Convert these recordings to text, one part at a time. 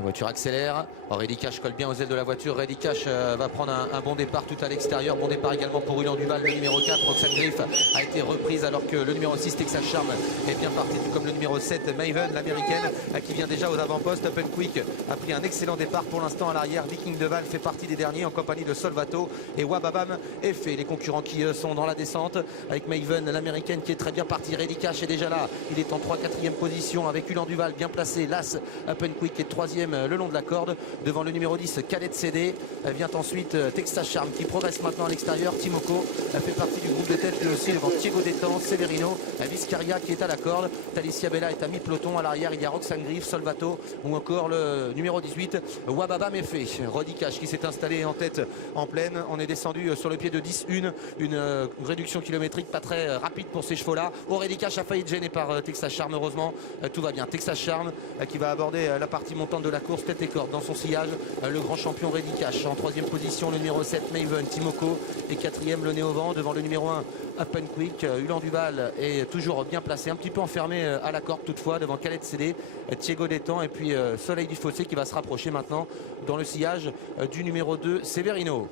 La voiture accélère. Reddy Cash colle bien aux ailes de la voiture. Reddy Cash va prendre un bon départ tout à l'extérieur. Bon départ également pour Ulan Duval. Le numéro 4, Roxane Griff, a été reprise alors que le numéro 6, Texas Charm, est bien parti. Tout comme le numéro 7, Maven, l'américaine, qui vient déjà aux avant-postes. Open Quick a pris un excellent départ pour l'instant à l'arrière. Viking Deval fait partie des derniers en compagnie de Solvato et Wababam et fait les concurrents qui sont dans la descente avec Maven, l'américaine, qui est très bien partie. Reddy Cash est déjà là. Il est en 3-4e position avec Ulan Duval bien placé. Las Open Quick est 3e le long de la corde devant le numéro 10, Cadet CD. Vient ensuite Texas Charm qui progresse maintenant à l'extérieur. Timoko fait partie du groupe de tête lui aussi devant Thiego Détang, Severino, Viscaria qui est à la corde. Talicia Bella est à mi-peloton. À l'arrière il y a Roxane Griff, Solvato ou encore le numéro 18, Wababa Méfé. Reddy Cash qui s'est installé en tête en pleine. On est descendu sur le pied de 10-1, une réduction kilométrique pas très rapide pour ces chevaux là. Reddy Cash a failli être gêné par Texas Charm. Heureusement tout va bien. Texas Charm qui va aborder la partie montante de la course tête et corde dans son sillage. Le grand champion Reddy Cash en 3e position, le numéro 7 Maven, Timoko et 4e le Néovent devant le numéro 1 Open Quick. Ulan Duval est toujours bien placé, un petit peu enfermé à la corde toutefois devant Cadet CD, Thiego Détang et puis Soleil du Fossé qui va se rapprocher maintenant dans le sillage du numéro 2 Severino.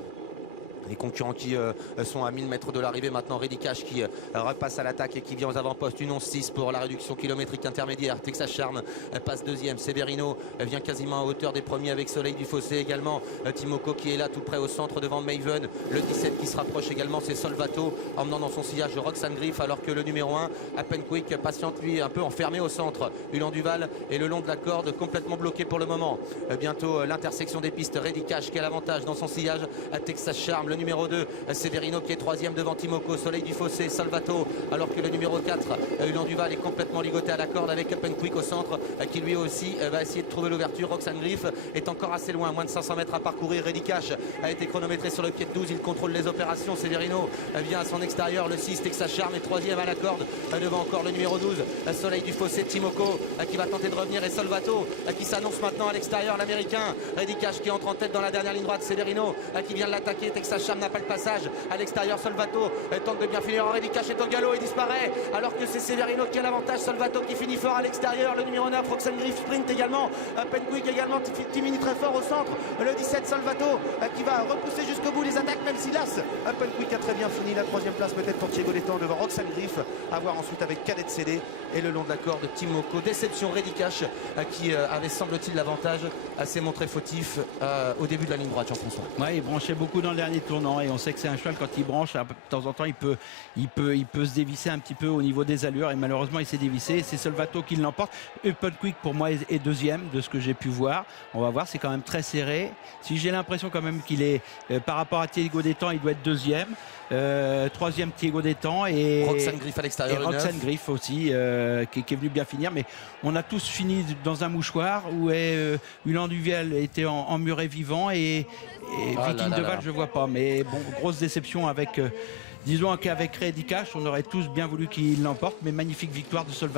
Les concurrents qui sont à 1000 mètres de l'arrivée maintenant. Reddy Cash qui repasse à l'attaque et qui vient aux avant-postes. Une 11-6 pour la réduction kilométrique intermédiaire. Texas Charm passe 2e. Severino vient quasiment à hauteur des premiers avec Soleil du Fossé également. Timoko qui est là tout près au centre devant Maven. Le 17 qui se rapproche également, c'est Solvato emmenant dans son sillage Roxane Griff, alors que le numéro 1 Open Quick patiente lui un peu enfermé au centre. Ulan Duval est le long de la corde complètement bloqué pour le moment. Bientôt l'intersection des pistes. Reddy Cash qui a l'avantage dans son sillage à Texas Charm. Le numéro 2 Severino qui est 3e devant Timoko, Soleil du Fossé, Salvato, alors que le numéro 4 Ulan Duval est complètement ligoté à la corde avec Open Quick au centre qui lui aussi va essayer de trouver l'ouverture. Roxane Griff est encore assez loin, moins de 500 mètres à parcourir. Reddy Cash a été chronométré sur le pied de 12, il contrôle les opérations. Severino vient à son extérieur, le 6 Texas Charm est 3e à la corde devant encore le numéro 12 Soleil du Fossé, Timoko qui va tenter de revenir et Solvato qui s'annonce maintenant à l'extérieur, l'américain. Reddy Cash qui entre en tête dans la dernière ligne droite. Severino qui vient de l'attaquer. Texas Charm n'a pas le passage à l'extérieur. Solvato tente de bien finir. Reddy Cash est au galop et disparaît alors que c'est Severino qui a l'avantage. Solvato qui finit fort à l'extérieur. Le numéro 9 Roxane Griff sprint également. Open Quick également timide très fort au centre. Le 17 Solvato qui va repousser jusqu'au bout les attaques, même si Las Open Quick a très bien fini. La 3e place peut-être pour Thiego Détang devant Roxane Griff. À voir ensuite avec Cadet CD et le long de la corde Timoko. Déception Reddy Cash qui avait semble-t-il l'avantage, s'est montré fautif au début de la ligne droite. Jean-François. Ouais, il branchait beaucoup dans le dernier tournant et on sait que c'est un cheval, quand il branche de temps en temps il peut se dévisser un petit peu au niveau des allures, et malheureusement il s'est dévissé. C'est Solvato qui l'emporte. Open Quick pour moi est 2e de ce que j'ai pu voir. On va voir, c'est quand même très serré. Si j'ai l'impression quand même qu'il est par rapport à Thiego Détang, il doit être 2e. 3e Thiego Détang et Roxane Griff à l'extérieur. Roxane Griff aussi qui est venu bien finir, mais on a tous fini dans un mouchoir où Ulan Duval était en muret vivant et Viking Deval je vois pas, mais bon, grosse déception avec disons qu'avec Reddy Cash on aurait tous bien voulu qu'il l'emporte, mais magnifique victoire de Solvato.